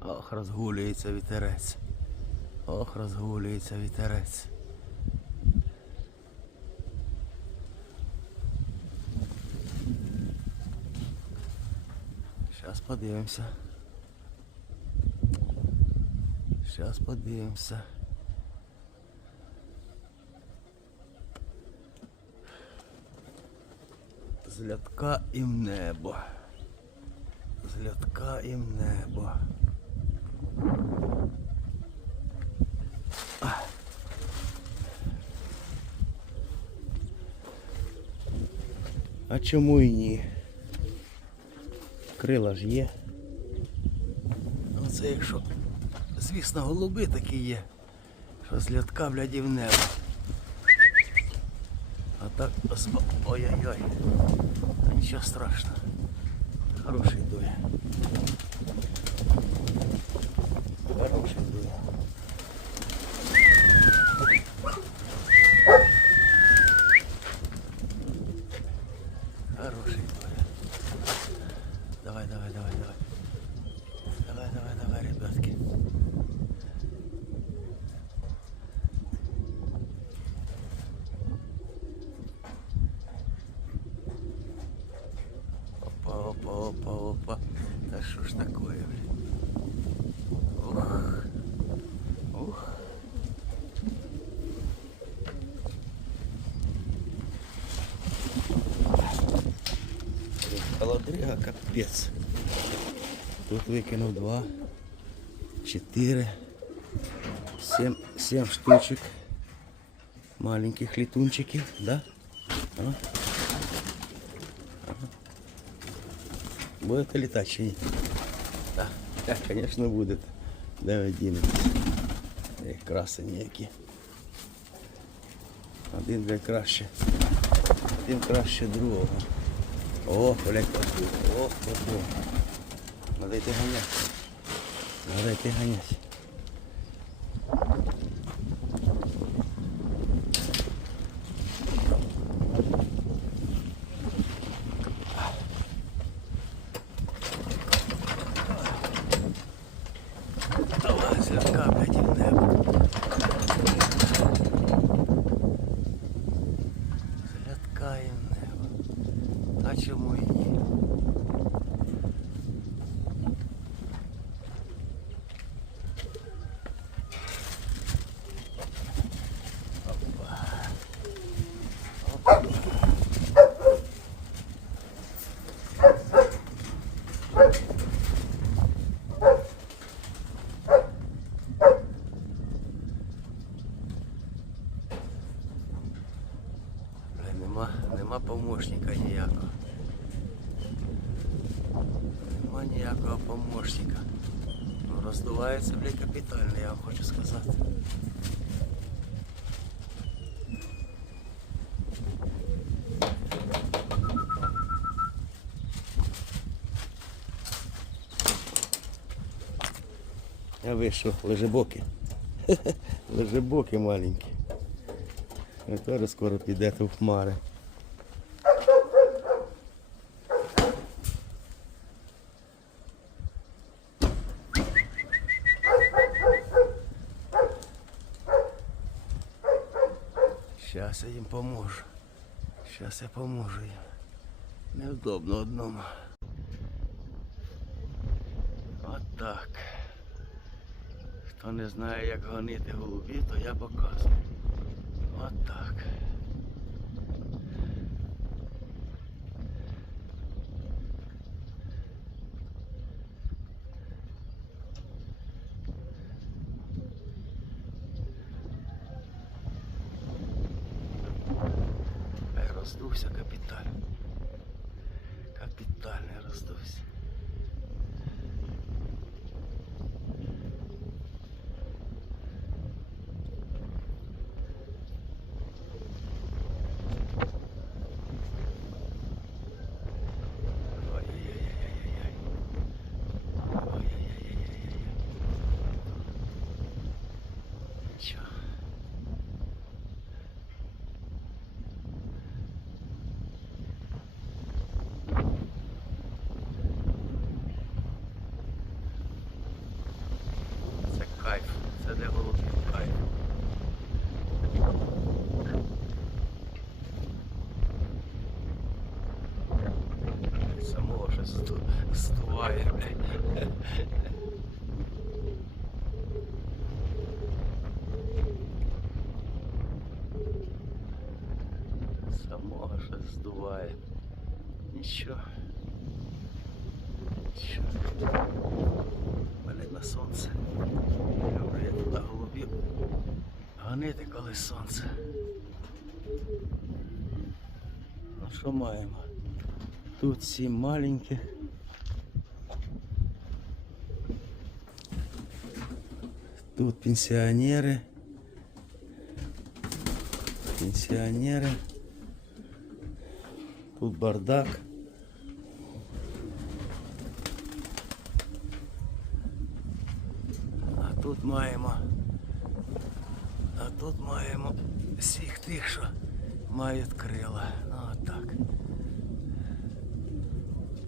Ох, розгулюється вітерець. Ох, розгулюється вітерець. Зараз подивимося. Зараз подивимося. З і в небо. З і в небо. А чому і ні? Крила ж є. Оце якщо, звісно, голуби такі є, що з льотка, блядь, небо. А так, ой-ой-ой. Нічого страшного. Хороший дує. Хороший дує. Давай, давай, давай, давай. Давай, давай, давай, ребятки. Опа, опа, опа, опа. Да что ж такое, блин? Холодрига капець. Тут викинув два, чотири, сім, сім штучок маленьких летунчиків, да? А? Ага. Будете летать чи ні? Так, так, звісно, будете. Де ви дінетесь? Ей, красені які. Один блядь, краще. Один краще другого. Oh, colecto. Oh, oh, No dejes. No dejes añas. Toma, se нема, помощника ніякого. Нема ніякого помощника. Ну, роздувається, бля, капітально, я вам хочу сказати. А ви що, лежебоки? Лежебоки маленькі. Теж скоро підете в хмари. Зараз я їм поможу. Зараз я поможу їм. Невдобно одному. Отак. Хто не знає, як гонити голубі, то я показую. От роздувся капітально. Капітально роздувся. Ой-ой-ой-ой-ой-ой. Ой-ой-ой-ой-ой-ой. Нічого. де голубів кайф. Самого щось зду- блядь. Самого щось здуває. Нічого. Нічого. Блять на сонце. Люблю я туди голубів. Гонити, коли сонце. Ну що маємо? Тут сім маленьких. Тут пенсіонери. Пенсіонери. Тут бардак. А тут маємо. А тут маємо всіх тих, що мають крила. Ну,